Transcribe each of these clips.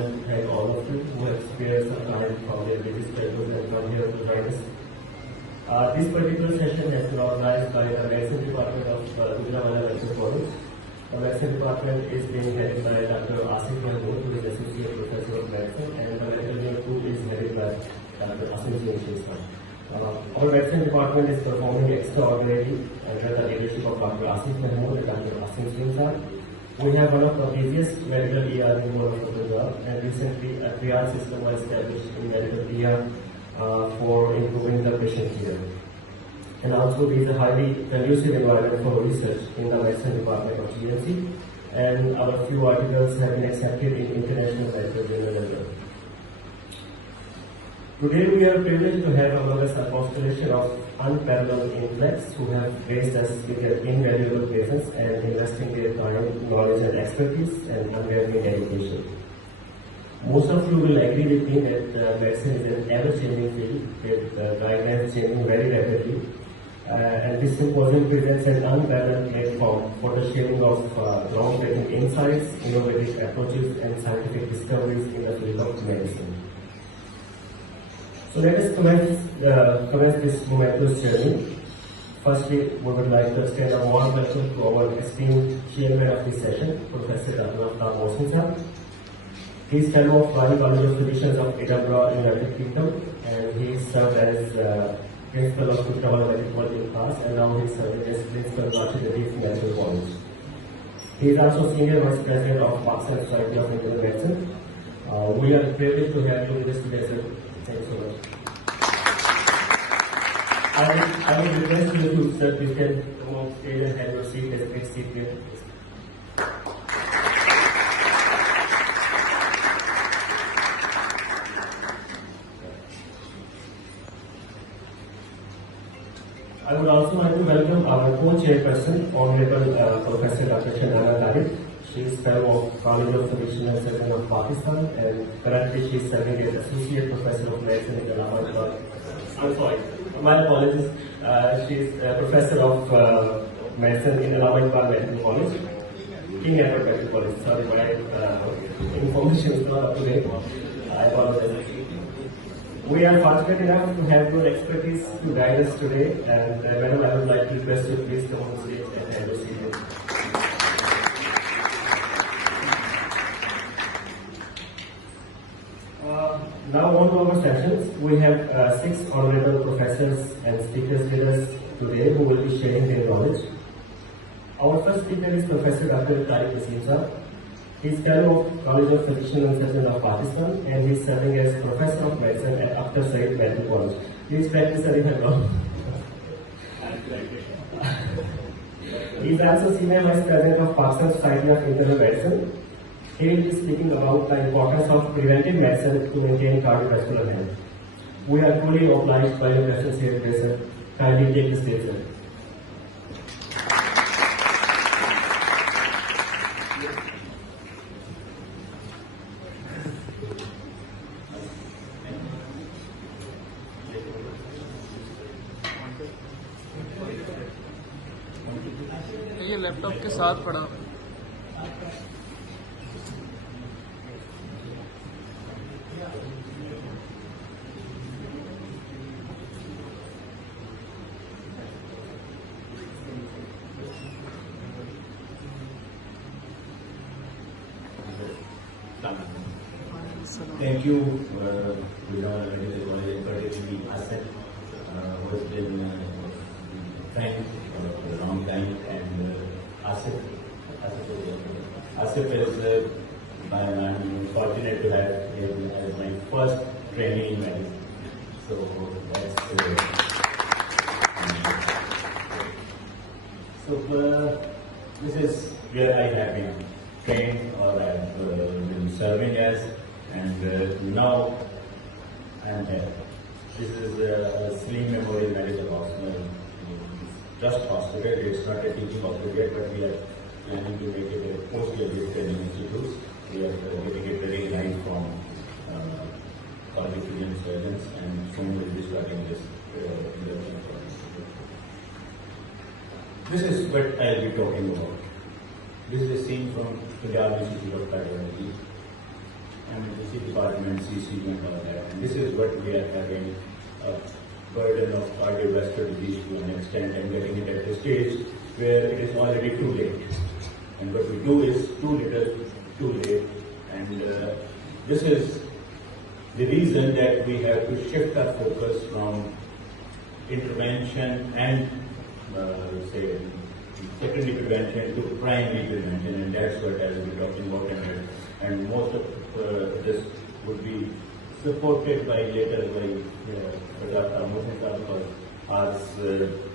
Thank all of you who have spared some time from their busy schedules and come here to join us. This particular session has been organized by the Medicine Department of Gujranwala Medical College. The Medicine Department is being headed by Dr. Asif Mahmood, who is Associate Professor of Medicine, and the Medical Unit 2 is headed by Dr. Asim. Our Medicine Department is performing extraordinarily under the leadership of Dr. Asif Mahmood and Dr. Asim. We have one of the busiest medical ER in the world of Gujarat, and recently a triage system was established in medical ER for improving the patient care. And also there is a highly conducive environment for research in the medicine department of GMC, and our few articles have been accepted in international medical journals as well. Today we are privileged to have among us a constellation of unparalleled intellects who have graced us with their invaluable presence and investing their time, knowledge and expertise and unwavering dedication. Most of you will agree with me that medicine is an ever-changing field with guidelines changing very rapidly. And this symposium presents an unparalleled platform for the sharing of groundbreaking insights, innovative approaches and scientific discoveries in the field of medicine. So let us commence this momentous journey. Firstly, we would like to extend a warm welcome to our esteemed chairman of this session, Professor Dr.Tariq. He is fellow of Royal College of Physicians of Edinburgh, United Kingdom, and he served as principal of Gujranwala Medical College in past, and now he is serving as principal of Prof.Dr.Tariq Medical College. He is also senior vice president of Pakistan Society of Internal Medicine. We are privileged to have you with us today, sir. Thanks so much. I would request you to, sir, please come on stage and have your seat as a next seat here. I would also like to welcome our co-chairperson, Honorable Professor Dr.Tariq. She is fellow of College of Physicians and Surgeons of Pakistan, and currently she is serving as Associate Professor of Medicine in Allahabad. I'm sorry, my apologies. She is Professor of Medicine in Allahabad Medical College, King Edward Medical College. Sorry, my information is not up to date. I apologize. We are fortunate enough to have your expertise to guide us today, and Madam, I would like to request you please come on stage and have your seat. Now on to our sessions. We have 6 honorable professors and speakers with us today who will be sharing their knowledge. Our first speaker is Professor Dr. Tariq. He is fellow of College of Physicians and Surgeons of Pakistan, and he is serving as Professor of Medicine at Dr. Said Medical College. Please practice a little. He is also Senior Vice President of Pakistan Society of Internal Medicine. He will be speaking about the importance of preventive medicine to maintain cardiovascular health. We are truly obliged by your presence here today, sir. Kindly take the stage, sir. ये laptop के साथ पड़ा। Thank you, Gujranwala Medical College, particularly Asif, who has been friend for a long time, and Asif is, I'm fortunate to have him as my first trainee in medicine. So this is where I have been trained or I have been serving as. And now I am here. This is a Slim Memorial Medical Hospital. Just hospital, it's not a teaching hospital yet, but we are planning to make it a postgraduate training institute. We are getting it very right from College of Physicians and Surgeons, and soon we will be starting this This is what I will be talking about. This is a scene from Punjab Institute of Cardiology. emergency department, CCU and all that. And this is what we are having a burden of cardiovascular disease to an extent and getting it at a stage where it is already too late. And what we do is too little, too late. And this is the reason that we have to shift our focus from intervention and say secondary prevention to primary prevention, and that's what I will be talking about. And most of this would be supported by later by Dr. because ours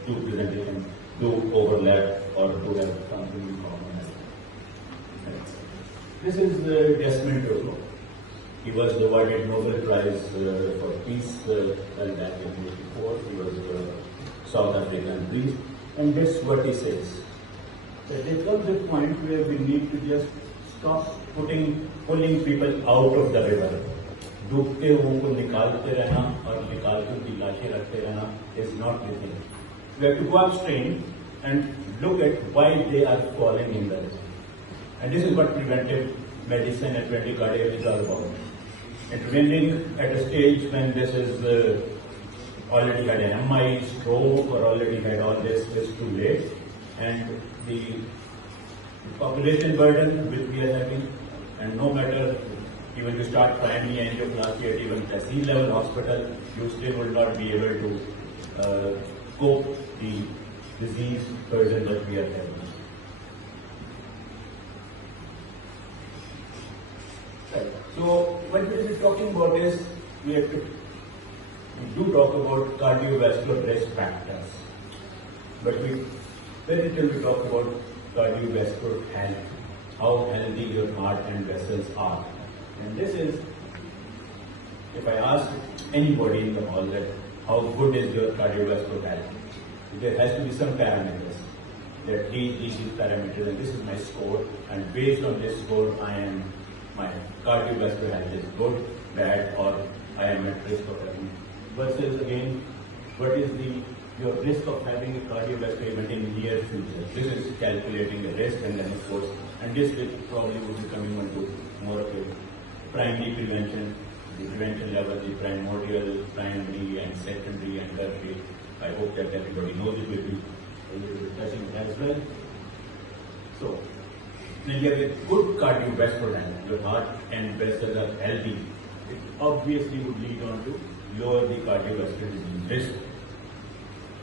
two presentations do overlap or do have something in common. This is Desmond Tutu. He was awarded Nobel Prize for Peace back in 1984. He was a South African priest. And that's what he says. That there comes a point where we need to just stop pulling people out of the river. डूबते हुओं को निकालते रहना और निकाल कर उनकी लाशें रखते रहना is not the thing. We have to go upstream and look at why they are falling in the river. And this is what preventive medicine and preventive cardiology is all about. Intervening at a stage when this is already had an MI, stroke, or already had all this is too late. And the population burden which we are having, and no matter even to start primary angioplasty at even the C-level hospital, you still will not be able to cope the disease burden that we are having. Right. So what we are talking about is we do talk about cardiovascular risk factors, but we very little talk about cardiovascular health, how healthy your heart and vessels are. And this is, if I ask anybody in the hall that how good is your cardiovascular health, there has to be some parameters that these parameters, and this is my score, and based on this score, my cardiovascular health is good, bad, or I am at risk of having. Versus again, what is your risk of having a cardiovascular event in the near future? This is calculating the risk, and then of course, and this will probably would be coming on to more of a primary prevention, the prevention level, the primordial, primary, and secondary, and tertiary. I hope that everybody knows it. Will be a little bit touching it as well. So, when you have a good cardiovascular health, your heart and vessels are healthy, it obviously would lead on to lower the cardiovascular disease risk.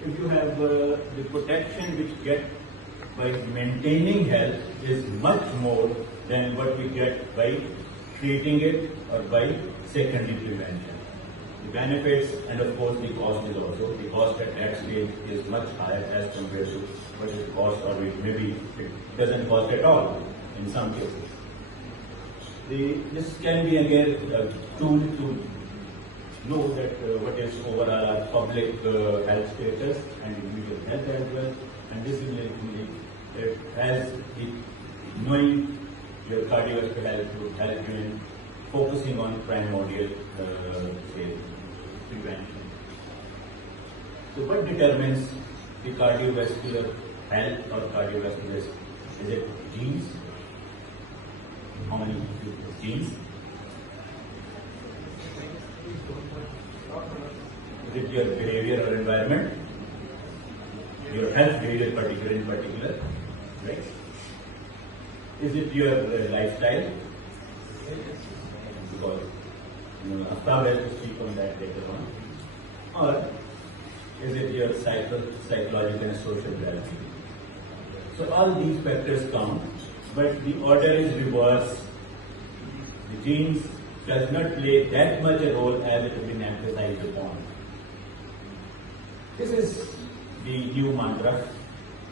If you have the protection which you get by maintaining health is much more than what we get by treating it or by secondary prevention. The benefits and of course the cost is also, the cost at that stage is much higher as compared to what it costs, or maybe it doesn't cost at all in some cases. This can be again a tool to know that what is overall our public health status and individual health as well. And this is as knowing your cardiovascular health would help you in focusing on primordial prevention. So what determines the cardiovascular health or cardiovascular risk? Is it genes? How many genes? Is it your behavior or environment? Your health behavior in particular, right? Is it your lifestyle? Because Aftab has to speak on that later on. Or is it your psychological and social well-being? So all these factors count, but the order is reversed. The genes does not play that much a role as it has been emphasized upon. This is the new mantra.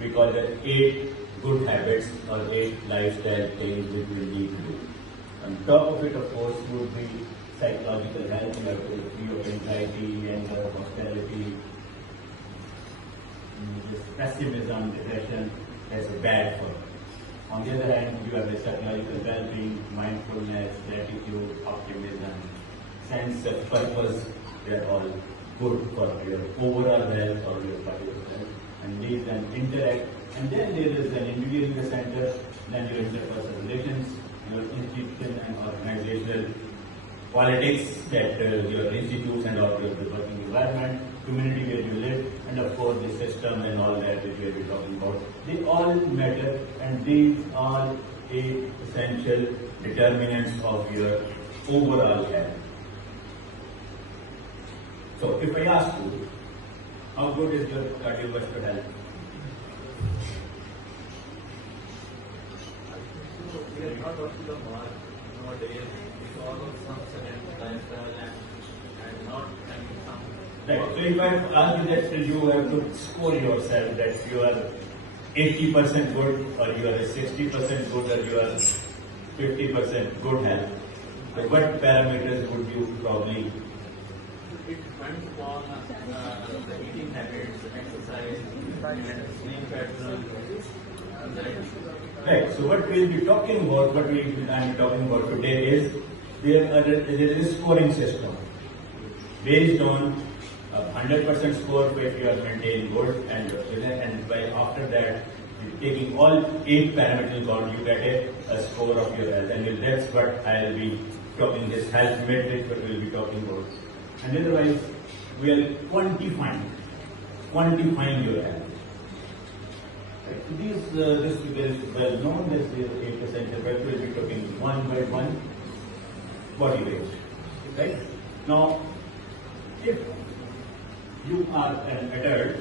We call it 8 good habits or 8 lifestyle things which we need to do. On top of it, of course, would be psychological health. You have to free of anxiety, anger, hostility, this pessimism, depression. That's bad for you. On the other hand, you have the psychological well-being, mindfulness, gratitude, optimism, sense of purpose. They're all good for your overall health or your cardiovascular health. And these then interact. And then there is an individual in the center, then your interpersonal relations, your institutional and organizational politics that your institutes and all your working environment, community where you live, and of course the system and all that which we have been talking about. They all matter, and these are essential determinants of your overall health. So if I ask you, how good is your cardiovascular health? We are not up to the mark nowadays because of some certain lifestyle and not having some. Right. So if I ask you that you have to score yourself that you are 80% good, or you are 60% good, or you are 50% good health, so what parameters would you probably? It depends upon the eating habits, exercise, and sleep pattern. Right. So what we will be talking about, I am talking about today is there is a scoring system based on 100% score if you are maintaining good, and by after that, taking all 8 parameters called, you get a score of your health, and that's what I will be talking, this health matrix what we will be talking about. And otherwise, we are quantifying your health. Right. This is well known, this is 8%, but we will be talking one by one body weight. Right? Now, if you are an adult,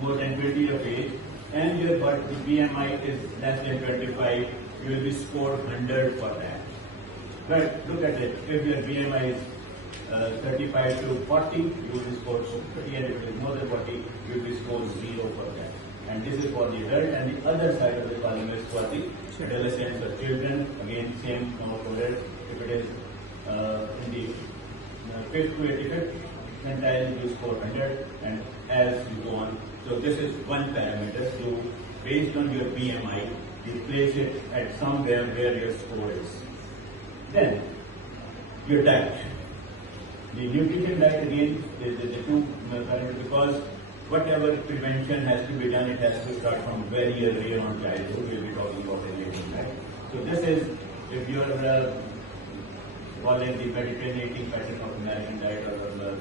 more than 20 of age, and your BMI is less than 25, you will be scored 100 for that. But look at it, if your BMI is 35 to 40, you will be scored 30, and if it is more than 40, you will be scored 0 for that. And this is for the adult, and the other side of the column is for the adolescents or children. Again, same number for it. If it is in the 5th to 85th percentile, you score 100, and as you go on. So this is one parameter. So based on your BMI, you place it at somewhere where your score is. Then your diet. The nutrition diet again is the 2 parameters, because whatever prevention has to be done, it has to start from very early on childhood. We'll be talking about it later, right? So this is, if you are following the Mediterranean eating pattern of American diet or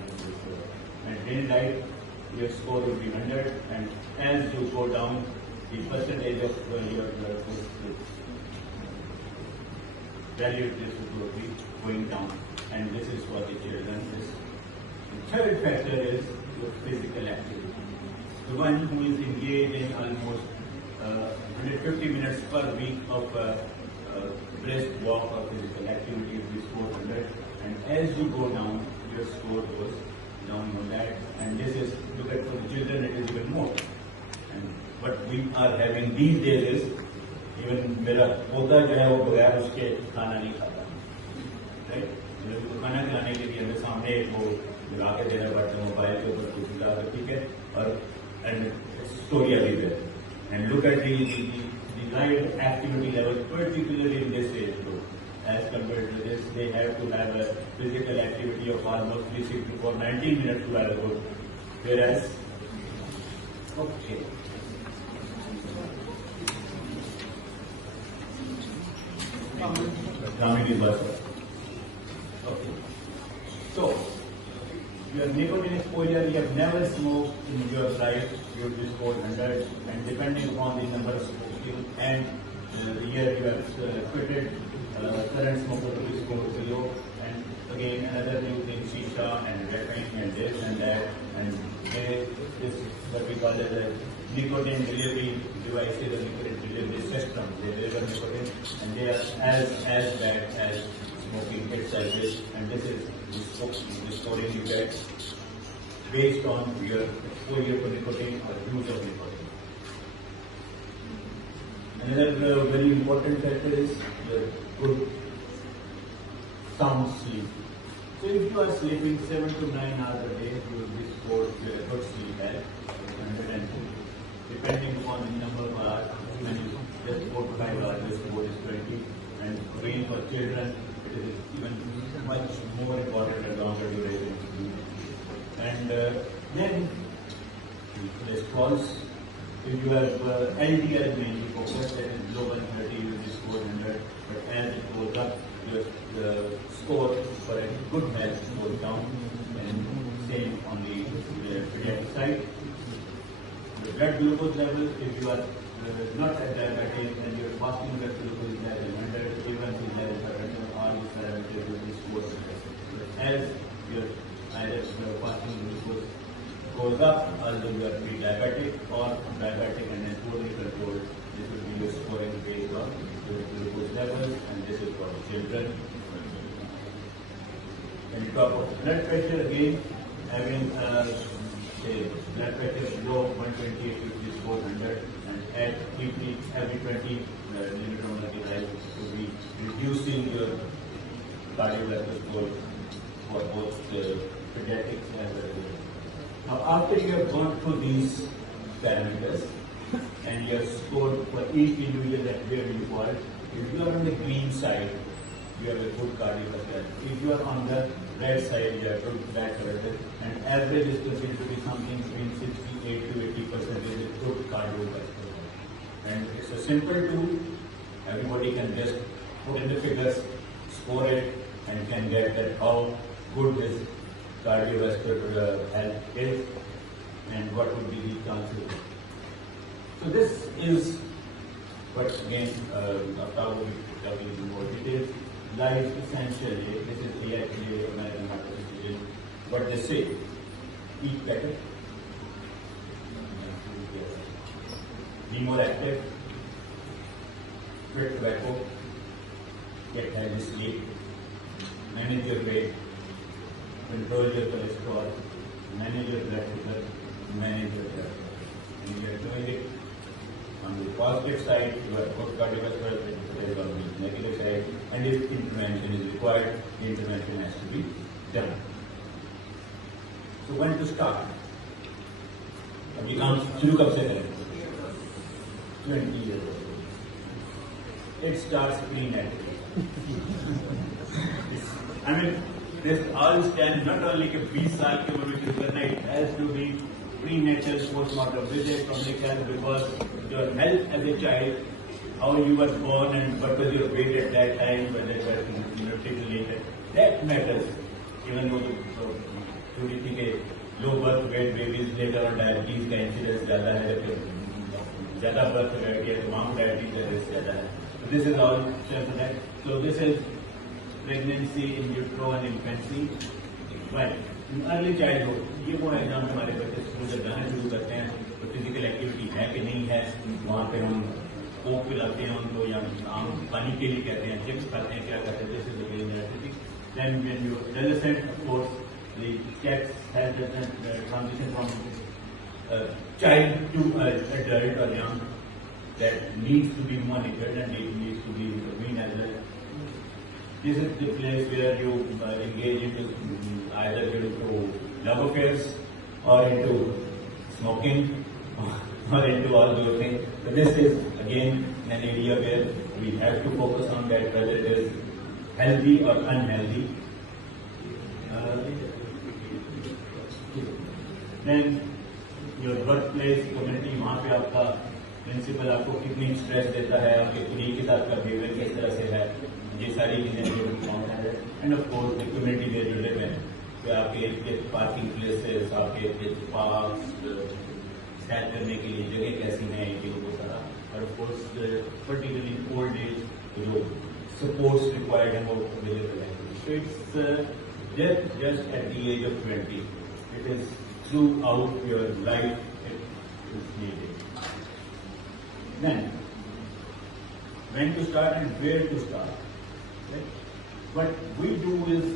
Mediterranean diet, your score will be 100, and as you go down, the percentage of your value this will be going down, and this is for the children. The third factor is your physical activity. The one who is engaged in almost 150 minutes per week of brisk walk or physical activity will be scored 100, and as you go down, your score goes down on that. And this is, look at for the children, it is even more. And what we are having these days is, even मेरा पोता जो है वो बगैर उसके खाना नहीं खाता, राइट? तो खाना खिलाने के लिए हमें सामने वो लगा के देना पड़ता है, मोबाइल के ऊपर कुछ लगा कर, ठीक है, और स्टोरी अभी there. And look at the desired activity level, particularly in this age group. As compared to this, they have to have a physical activity of almost 360 for 90 minutes to have a good. Whereas, okay. Community bus. Okay. So, your nicotine exposure, you have never smoked in your life, you will be scored 100, and depending upon the number of smoking and the year you have quitted, current smoker will be scored 0, and again another new thing, shisha and vaping and this and that, and this is what we call as a nicotine delivery devices, or nicotine delivery system. They deliver nicotine, and they are as bad as smoking itself, and this is the scoring you get based on your exposure to nicotine or use of nicotine. Another very important factor is your good sound sleep. So if you are sleeping 7 to 9 hours a day, you will be scored with a good sleep health, 102. Depending upon the number of hours, when you just 4 to 5 hours, the score is 20. And again for children, it is even much more important and longer duration. And then cholesterol. If you have LDL mainly focused, that is below 130, you will be scored 100. But as it goes up, the score for a good health goes down, and same on the pediatric side. The blood glucose level, if you are not at diabetic and your fasting blood glucose is less than 100, A1C is less than 100, all these parameters will be scored. As your either your fasting glucose goes up, although you are pre-diabetic or diabetic and then poorly controlled, this will be your scoring based on your glucose levels, and this is for children. When you talk of blood pressure, again, having say blood pressure below 128, which is 400, and at every 20 limit on mercury to be reducing your cardiovascular score for both pediatrics and adults. Now, after you have gone through these parameters and you have scored for each individual that where you fall, if you are on the green side, you have a good cardiovascular. If you are on the red side, you have good cardiovascular, and average is considered to be something between 68 to 80% is a good cardiovascular. And it's a simple tool. Everybody can just put in the figures, score it, and can get that how good this cardiovascular health is and what would be the chances. So this is what again after we talking in more details. Life essentially, this is the actually American Heart Association, what they say, eat better, be more active, quit tobacco, get healthy sleep, manage your weight, control your cholesterol, manage your blood sugar, manage your blood pressure. And you are doing it on the positive side, you are good cardiovascular, there on the negative side, and if intervention is required, the intervention has to be done. So when to start? अभी काम शुरू कब से करें? 20 years old. It starts pre-natally. I mean, this all stands not only कि 20 साल के उम्र में शुरू करना, it has to be prenatal postmortem visit from the child, because your health as a child, how you were born and what was your weight at that time, whether it was related, that matters. Even though you think a low birth weight babies later on diabetes का incidence ज़्यादा है, ज़्यादा birth weight है, mom diabetes का risk ज़्यादा है. So this is all self that. So this is pregnancy, in utero and infancy. Right. In early childhood, ये वो है जहाँ हमारे बच्चे स्कूल जब जाना शुरू करते हैं, तो फिजिकल एक्टिविटी है कि नहीं है, वहाँ पे हम कोक पिलाते हैं उनको या आम पानी के लिए कहते हैं, चिप्स खाते हैं, क्या करते हैं, जैसे then when you adolescent, of course, the cats has the transition from child to adult or young, that needs to be monitored and it needs to be intervened as well. This is the place where you engage into either into love affairs or into smoking or into all those things. So this is again an area where we have to focus on that, whether it is healthy or unhealthy. Then your workplace, community, वहाँ पे आपका principal आपको कितनी stress देता है, आपके colleague के साथ का बिहेवियर किस तरह से है, ये सारी चीजें. And of course the community where you live in, कि आपके पार्किंग प्लेसेस, आपके पार्क्स, सैर करने के लिए जगह कैसी हैं, ये वो सारा. और of course particularly old age जो सपोर्ट्स रिक्वायर्ड है वो अवेलेबल है. So it's just at the age of 20. It is throughout your life it is needed. Then, when to start and where to start. Right? What we do is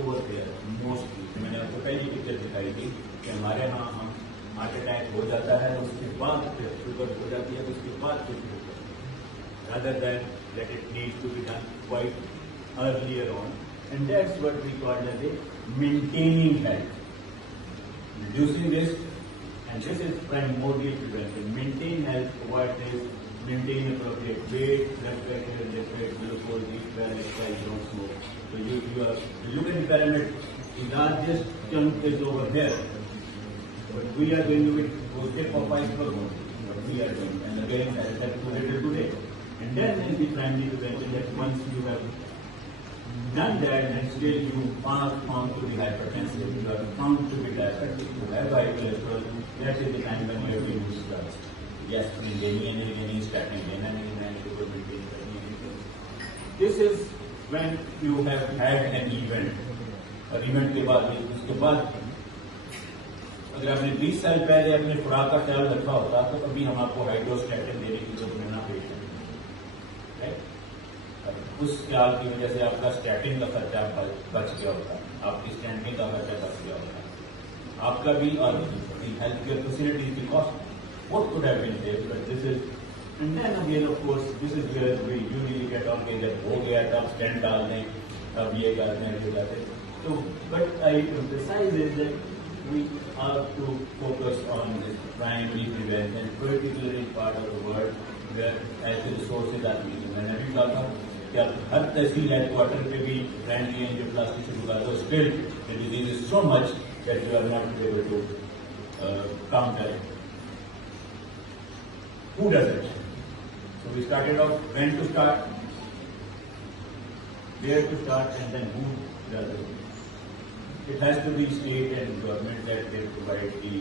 over there mostly. मैंने आपको पहली picture दिखाई थी कि हमारे यहाँ हम heart attack हो जाता है, उसके बाद फिर शुगर हो जाती है, उसके बाद फिर sugar. Rather than that it needs to be done quite earlier on. And that's what we call as a maintaining health. Reducing this, and this is primordial prevention. Maintain health, avoid this, maintain appropriate weight, blood pressure, liquid, glucose, eat well, exercise, don't smoke. So you look at the pyramid, the largest chunk is over here. But we are going to it, go step of 5%. What we are doing. And again, as I said, too little today. And then is the primary prevention, that once you have done that and still you are found to be hypertensive, you are found to be diabetic, you have high cholesterol, that is the time when you have to use drugs. Yes, any statin, this is when you have had an event. और event के बाद उसके बाद अगर आपने 20 साल पहले अपने खुराक का ख्याल रखा होता तो कभी हम आपको हाइड्रोस्टैटिन देने की जरूरत नहीं पेश उस ख्याल की वजह से आपका स्टैटिन का खर्चा बच गया होता, आपकी स्टैंडिंग का खर्चा बच गया होता, आपका भी और हेल्थ केयर फैसिलिटीज की cost what could have been saved, but this is, and then again of course this is where we usually get on के जब हो गया तब स्टैंड डाल दें, तब ये करते हैं ये करते हैं. So but I emphasize is that we have to focus on this primary prevention, particularly in part of the world where as the resources are limited. मैंने भी कहा था कि आप हर तहसील हेडक्वार्टर पे भी फ्रेंडली एंजियोप्लास्टी शुरू कर दो, still the disease is so much that you are not able to counter it. Who does it? So we started off when to start, where to start, and then who does it. It has to be state and government that they provide the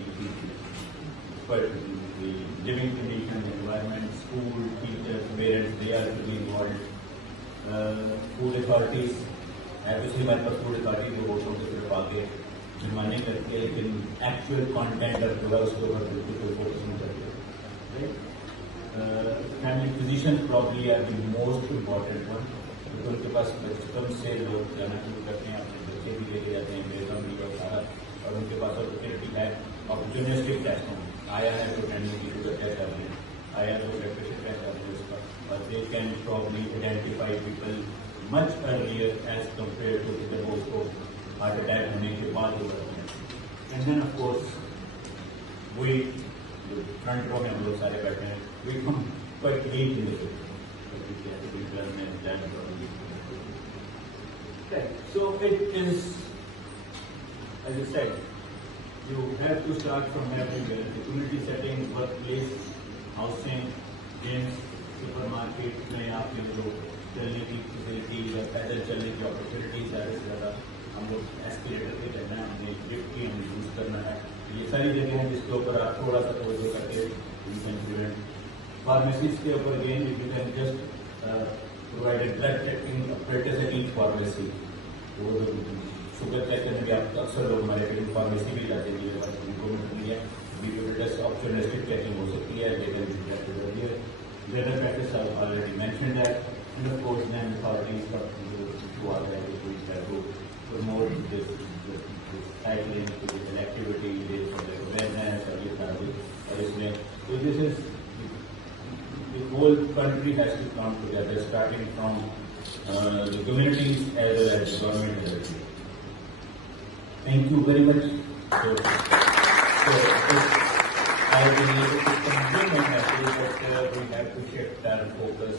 living conditions, the environment, school, teachers, parents, they are to be involved. Food authorities, obviously हमारे पास food authority जो वोटों के सिर्फ आगे जुर्माने करके लेकिन actual content और जो है उसके ऊपर बिल्कुल फोकस नहीं करते. Right? Family physicians probably are the most important one. क्योंकि उनके पास बचपन से लोग जाना शुरू करते हैं, अपने बच्चे भी लेके जाते हैं, बेगम भी और सारा, और उनके पास अपॉर्चुनिटी है ऑपॉर्चुनिस्टिक टेस्ट हों. आया है तो ट्रेनिंग की शुगर टेस्ट कर रही है, आया तो ब्लड प्रेशर टेस्ट कर रही है उसका, और they can probably identify people much earlier as compare to जब उसको हार्ट अटैक होने के बाद हो जाते हैं. And then of course we front row में हम लोग सारे बैठे हैं, we come quite late in the okay. So it is, as I said, you have to start from everywhere. The community setting, workplace, housing, gyms, supermarket में आपके जो चलने की फैसिलिटीज और पैदल चलने की अपॉर्चुनिटीज ज़्यादा से ज़्यादा हम लोग एस्केलेटर पे करना है, हमें लिफ्ट की हमें यूज करना है. ये सारी जगह हैं जिसके ऊपर आप थोड़ा सा तवज्जो करके प्रिवेंट. फार्मेसीज के ऊपर again you can just provide a drug checking apparatus at each pharmacy. वो शुगर चेक करने भी आप अक्सर लोग हमारे फार्मेसी भी जाते हैं, उनको मिलती है टेस्ट ऑप्शनिस्टिक चेकिंग हो सकती है, लेकिन general practice already mention that. And of course then authorities too are to promote this cycling activity awareness और इसमें तो this is the whole country has to come together, starting from the communities as well as the government. Thank you very much. I believe it is something that we have to shift our focus.